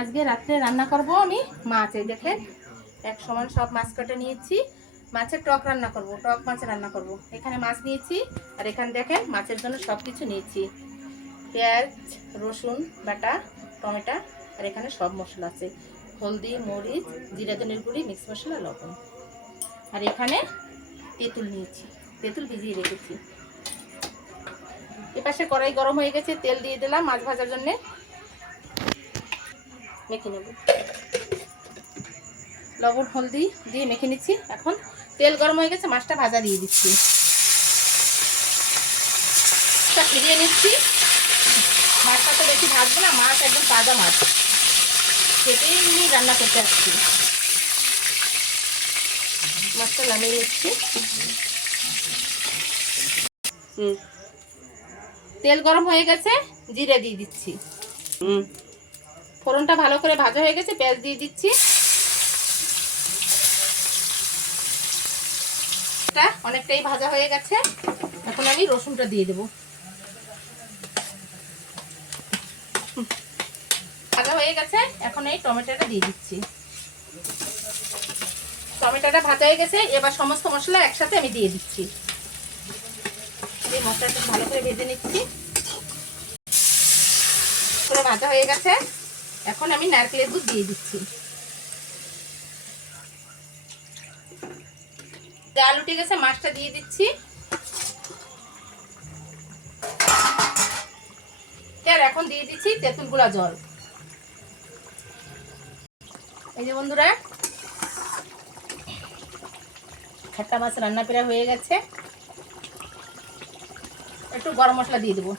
আজকে রাত্রে রান্না করব আমি মাছ। এই দেখেন এক সমান সব মাছ কেটে নিয়েছি। মাছের টক রান্না করব, টক মাছ রান্না করব। এখানে মাছ নিয়েছি আর এখানে দেখেন মাছের জন্য সব কিছু নিয়েছি। পেঁয়াজ, রসুন বাটা, টমেটো আর এখানে সব মশলা আছে, হলদি, মরিচ, জিরা ধনের গুঁড়ি, মিক্স মশলা, লবণ। আর এখানে তেঁতুল নিয়েছি, তেঁতুল ভিজিয়ে রেখেছি। এপাশে কড়াই গরম হয়ে গেছে, তেল দিয়ে দিলাম মাছ ভাজার জন্য। মেখে নেব, লবণ হলদি দিয়ে মেখে নিচ্ছি। এখন তেল গরম হয়ে গেছে, মাছটা ভাজা দিয়ে দিচ্ছি, ফিরিয়ে নিচ্ছি। মাছটা তো বেশি ভাজবো না, মাছ একদম তাজা মাছ, সেটাই নিয়ে রান্না করতে আসছি। মাছটা নামিয়ে নিচ্ছি। তেল গরম হয়ে গেছে, জিরে দিয়ে দিচ্ছি। ফোড়নটা ভালো করে ভাজা হয়ে গেছে, পেঁয়াজ দিয়ে দিচ্ছি। অনেকটাই ভাজা হয়ে গেছে, এখন আমি রসুনটা দিয়ে দেবো। ভাজা হয়ে গেছে, এখন এই টমেটোটা দিয়ে দিচ্ছি। টমেটোটা ভাজা হয়ে গেছে, এবার সমস্ত মশলা একসাথে আমি দিয়ে দিচ্ছি। এই মশলাটা ভালো করে ভেজে নিচ্ছি। পুরো ভাজা হয়ে গেছে, এখন আমি নারকেলের দুধ দিয়ে দিচ্ছি। জাল উঠে গেছে, মাছটা দিয়ে দিচ্ছি। আর এখন দিয়ে দিচ্ছি তেঁতুল গুঁড়া জল। এই যে বন্ধুরা, খাট্টা মাছ রান্না প্রায় হয়ে গেছে। একটু গরম মশলা দিয়ে দেবো।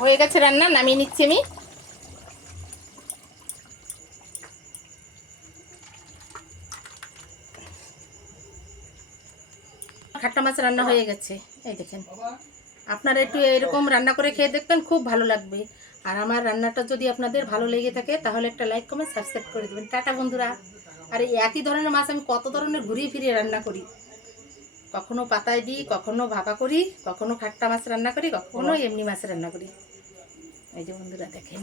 হয়ে গেছে রান্না, নামিয়ে নিচ্ছি আমি। খাট্টা মাছ রান্না হয়ে গেছে, এই দেখেন। আপনারা একটু এরকম রান্না করে খেয়ে দেখবেন, খুব ভালো লাগবে। আর আমার রান্নাটা যদি আপনাদের ভালো লেগে থাকে তাহলে একটা লাইক, কমেন্ট, সাবস্ক্রাইব করে দেবেন। টাটা বন্ধুরা। আর এই একই ধরনের মাছ আমি কত ধরনের ঘুরিয়ে ফিরিয়ে রান্না করি, কখনো পাতায় দিই, কখনো ভাপা করি, কখনো খাট্টা মাছ রান্না করি, কখনো এমনি মাছ রান্না করি। এই যে বন্ধুরা দেখেন।